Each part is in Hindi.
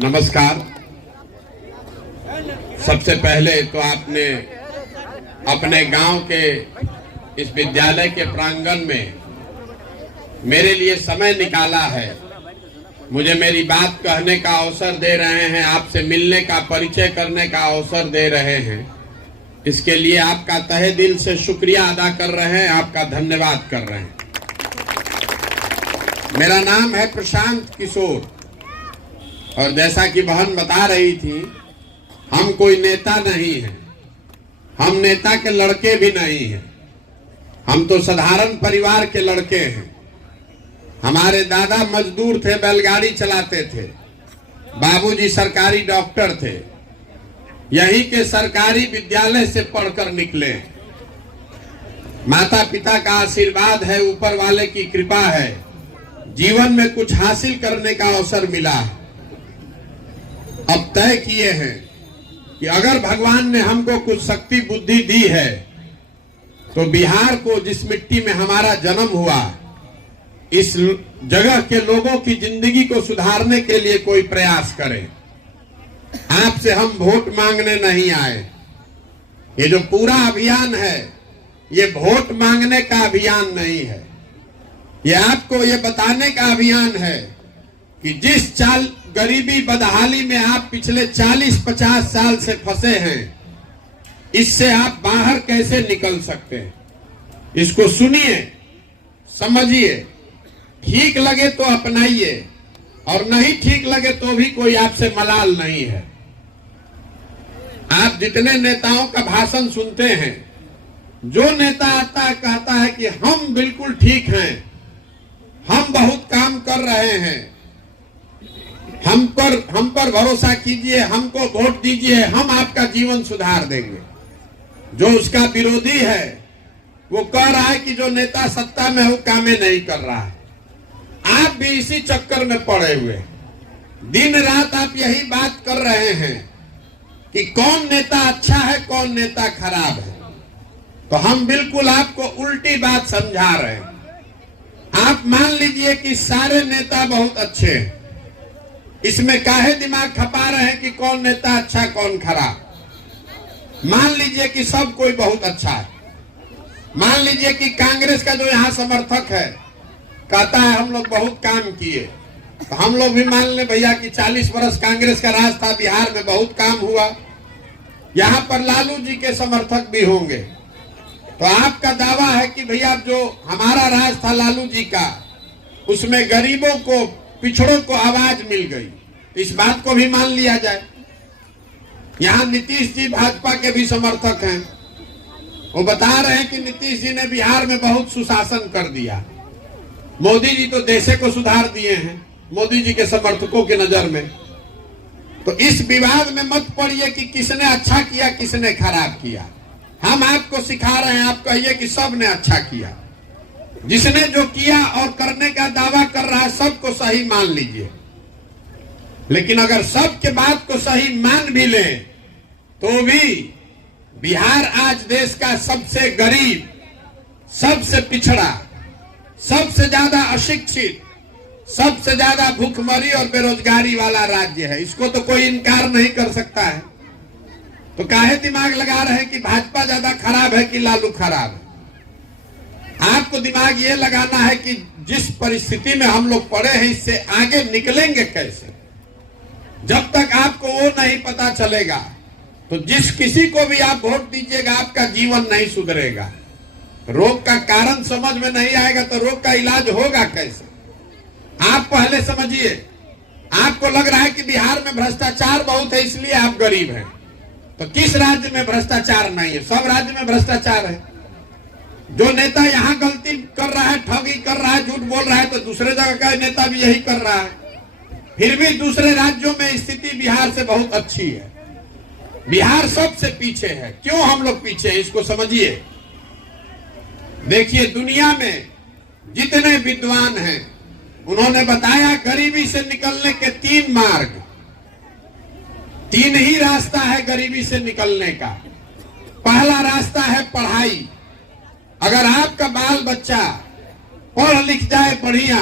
नमस्कार। सबसे पहले तो आपने अपने गांव के इस विद्यालय के प्रांगण में मेरे लिए समय निकाला है, मुझे मेरी बात कहने का अवसर दे रहे हैं, आपसे मिलने का, परिचय करने का अवसर दे रहे हैं। इसके लिए आपका तहे दिल से शुक्रिया अदा कर रहे हैं, आपका धन्यवाद कर रहे हैं। मेरा नाम है प्रशांत किशोर और जैसा कि बहन बता रही थी, हम कोई नेता नहीं हैं, हम नेता के लड़के भी नहीं हैं, हम तो साधारण परिवार के लड़के हैं। हमारे दादा मजदूर थे, बैलगाड़ी चलाते थे, बाबूजी सरकारी डॉक्टर थे, यहीं के सरकारी विद्यालय से पढ़कर निकले। माता पिता का आशीर्वाद है, ऊपर वाले की कृपा है, जीवन में कुछ हासिल करने का अवसर मिला है। अब तय किए हैं कि अगर भगवान ने हमको कुछ शक्ति बुद्धि दी है तो बिहार को, जिस मिट्टी में हमारा जन्म हुआ, इस जगह के लोगों की जिंदगी को सुधारने के लिए कोई प्रयास करें। आपसे हम वोट मांगने नहीं आए। ये जो पूरा अभियान है, ये वोट मांगने का अभियान नहीं है, ये आपको ये बताने का अभियान है कि जिस गरीबी बदहाली में आप पिछले 40-50 साल से फंसे हैं, इससे आप बाहर कैसे निकल सकते हैं। इसको सुनिए, समझिए, ठीक लगे तो अपनाइए और नहीं ठीक लगे तो भी कोई आपसे मलाल नहीं है। आप जितने नेताओं का भाषण सुनते हैं, जो नेता आता है कहता है कि हम बिल्कुल ठीक हैं, हम बहुत काम कर रहे हैं, हम पर भरोसा कीजिए, हमको वोट दीजिए, हम आपका जीवन सुधार देंगे। जो उसका विरोधी है वो कह रहा है कि जो नेता सत्ता में हो कामें नहीं कर रहा है। आप भी इसी चक्कर में पड़े हुए, दिन रात आप यही बात कर रहे हैं कि कौन नेता अच्छा है, कौन नेता खराब है। तो हम बिल्कुल आपको उल्टी बात समझा रहे हैं। आप मान लीजिए कि सारे नेता बहुत अच्छे हैं, इसमें काहे दिमाग खपा रहे हैं कि कौन नेता अच्छा कौन खराब। मान लीजिए कि सब कोई बहुत अच्छा है। मान लीजिए कि कांग्रेस का जो यहाँ समर्थक है कहता है हम लोग बहुत काम किए, तो हम लोग भी मान ले भैया कि 40 वर्ष कांग्रेस का राज था, बिहार में बहुत काम हुआ। यहाँ पर लालू जी के समर्थक भी होंगे, तो आपका दावा है कि भैया जो हमारा राज था लालू जी का, उसमें गरीबों को, पिछड़ों को आवाज मिल गई। इस बात को भी मान लिया जाए। यहाँ नीतीश जी भाजपा के भी समर्थक हैं, वो बता रहे हैं कि नीतीश जी ने बिहार में बहुत सुशासन कर दिया, मोदी जी तो देश को सुधार दिए हैं, मोदी जी के समर्थकों की नजर में। तो इस विवाद में मत पड़िए कि किसने अच्छा किया किसने खराब किया। हम आपको सिखा रहे हैं, आप कहिए कि सब ने अच्छा किया। जिसने जो किया और करने का दावा कर रहा है, सबको सही मान लीजिए। लेकिन अगर सबके बात को सही मान भी ले तो भी बिहार आज देश का सबसे गरीब, सबसे पिछड़ा, सबसे ज्यादा अशिक्षित, सबसे ज्यादा भूखमरी और बेरोजगारी वाला राज्य है। इसको तो कोई इनकार नहीं कर सकता है। तो काहे दिमाग लगा रहे हैं कि भाजपा ज्यादा खराब है कि लालू खराब है। आपको दिमाग ये लगाना है कि जिस परिस्थिति में हम लोग पड़े हैं, इससे आगे निकलेंगे कैसे। जब तक आपको वो नहीं पता चलेगा तो जिस किसी को भी आप वोट दीजिएगा, आपका जीवन नहीं सुधरेगा। रोग का कारण समझ में नहीं आएगा तो रोग का इलाज होगा कैसे। आप पहले समझिए, आपको लग रहा है कि बिहार में भ्रष्टाचार बहुत है इसलिए आप गरीब हैं, तो किस राज्य में भ्रष्टाचार नहीं है? सब राज्य में भ्रष्टाचार है। जो नेता यहाँ गलती कर रहा है, ठगी कर रहा है, झूठ बोल रहा है, तो दूसरे जगह का नेता भी यही कर रहा है। फिर भी दूसरे राज्यों में स्थिति बिहार से बहुत अच्छी है। बिहार सबसे पीछे है। क्यों हम लोग पीछे हैं, इसको समझिए। देखिए, दुनिया में जितने विद्वान हैं उन्होंने बताया गरीबी से निकलने के 3 मार्ग, 3 ही रास्ता है गरीबी से निकलने का। पहला रास्ता है पढ़ाई। अगर आपका बाल बच्चा पढ़ लिख जाए बढ़िया,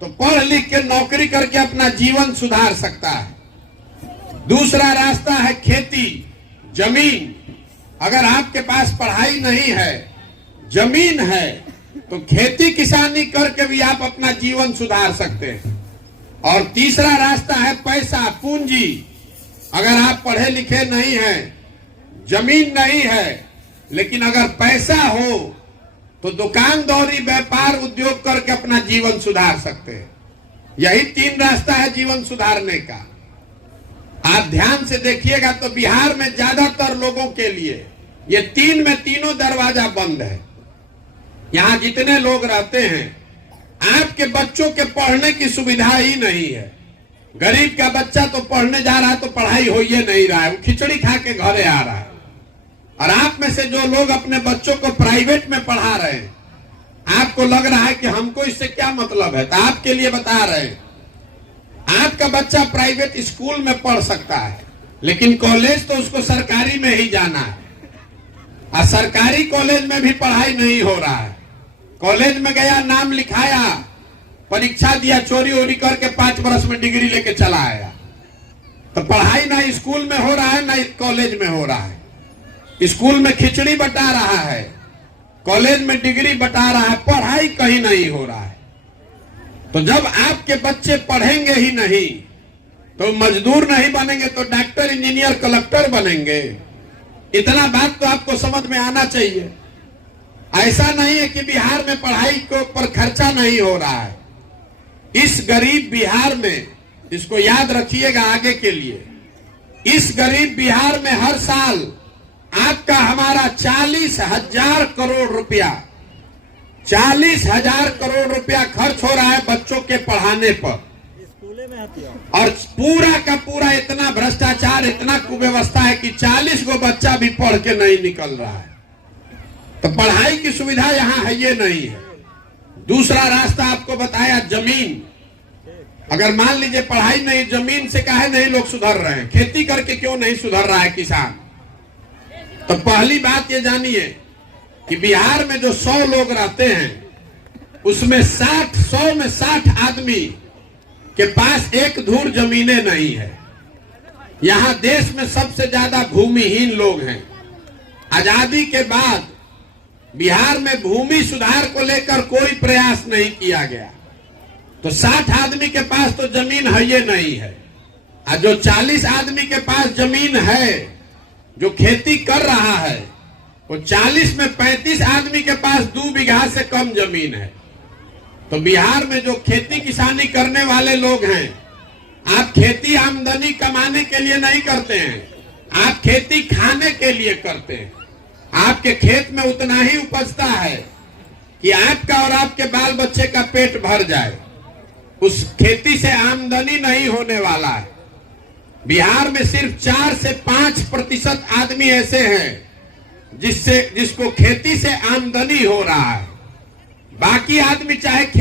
तो पढ़ लिख के नौकरी करके अपना जीवन सुधार सकता है। दूसरा रास्ता है खेती, जमीन। अगर आपके पास पढ़ाई नहीं है, जमीन है, तो खेती किसानी करके भी आप अपना जीवन सुधार सकते हैं। और तीसरा रास्ता है पैसा, पूंजी। अगर आप पढ़े लिखे नहीं हैं, जमीन नहीं है, लेकिन अगर पैसा हो तो दुकानदारी, व्यापार, उद्योग करके अपना जीवन सुधार सकते हैं। यही 3 रास्ता है जीवन सुधारने का। आप ध्यान से देखिएगा तो बिहार में ज्यादातर लोगों के लिए ये 3 में तीनों दरवाजा बंद है। यहां जितने लोग रहते हैं, आपके बच्चों के पढ़ने की सुविधा ही नहीं है। गरीब का बच्चा तो पढ़ने जा रहा है तो पढ़ाई हो ही नहीं रहा है, वो खिचड़ी खा के घरे आ रहा है। और आप में से जो लोग अपने बच्चों को प्राइवेट में पढ़ा रहे हैं, आपको लग रहा है कि हमको इससे क्या मतलब है, तो आपके लिए बता रहे हैं, आपका बच्चा प्राइवेट स्कूल में पढ़ सकता है, लेकिन कॉलेज तो उसको सरकारी में ही जाना है। और सरकारी कॉलेज में भी पढ़ाई नहीं हो रहा है। कॉलेज में गया, नाम लिखाया, परीक्षा दिया, चोरी वोरी करके 5 वर्ष में डिग्री लेके चला आया। तो पढ़ाई ना स्कूल में हो रहा है ना कॉलेज में हो रहा है। स्कूल में खिचड़ी बटा रहा है, कॉलेज में डिग्री बटा रहा है, पढ़ाई कहीं नहीं हो रहा है। तो जब आपके बच्चे पढ़ेंगे ही नहीं तो मजदूर नहीं बनेंगे तो डॉक्टर, इंजीनियर, कलेक्टर बनेंगे। इतना बात तो आपको समझ में आना चाहिए। ऐसा नहीं है कि बिहार में पढ़ाई के ऊपर खर्चा नहीं हो रहा है। इस गरीब बिहार में, इसको याद रखिएगा आगे के लिए, इस गरीब बिहार में हर साल आपका हमारा 40,000 करोड़ रुपया, 40,000 करोड़ रुपया खर्च हो रहा है बच्चों के पढ़ाने पर। और पूरा का पूरा इतना भ्रष्टाचार, इतना कुव्यवस्था है कि 40 को बच्चा भी पढ़ के नहीं निकल रहा है। तो पढ़ाई की सुविधा यहाँ है ये नहीं है। दूसरा रास्ता आपको बताया, जमीन। अगर मान लीजिए पढ़ाई नहीं, जमीन से काहे नहीं लोग सुधर रहे हैं, खेती करके क्यों नहीं सुधर रहा है किसान? तो पहली बात ये जानिए कि बिहार में जो 100 लोग रहते हैं, उसमें 100 में 60 आदमी के पास एक धूर जमीनें नहीं है। यहां देश में सबसे ज्यादा भूमिहीन लोग हैं। आजादी के बाद बिहार में भूमि सुधार को लेकर कोई प्रयास नहीं किया गया। तो 60 आदमी के पास तो जमीन है ये नहीं है। और जो 40 आदमी के पास जमीन है, जो खेती कर रहा है, वो 40 में 35 आदमी के पास 2 बीघा से कम जमीन है। तो बिहार में जो खेती किसानी करने वाले लोग हैं, आप खेती आमदनी कमाने के लिए नहीं करते हैं, आप खेती खाने के लिए करते हैं। आपके खेत में उतना ही उपजता है कि आपका और आपके बाल बच्चे का पेट भर जाए। उस खेती से आमदनी नहीं होने वाला है। बिहार में सिर्फ 4 से 5% आदमी ऐसे हैं जिसको खेती से आमदनी हो रहा है। बाकी आदमी चाहे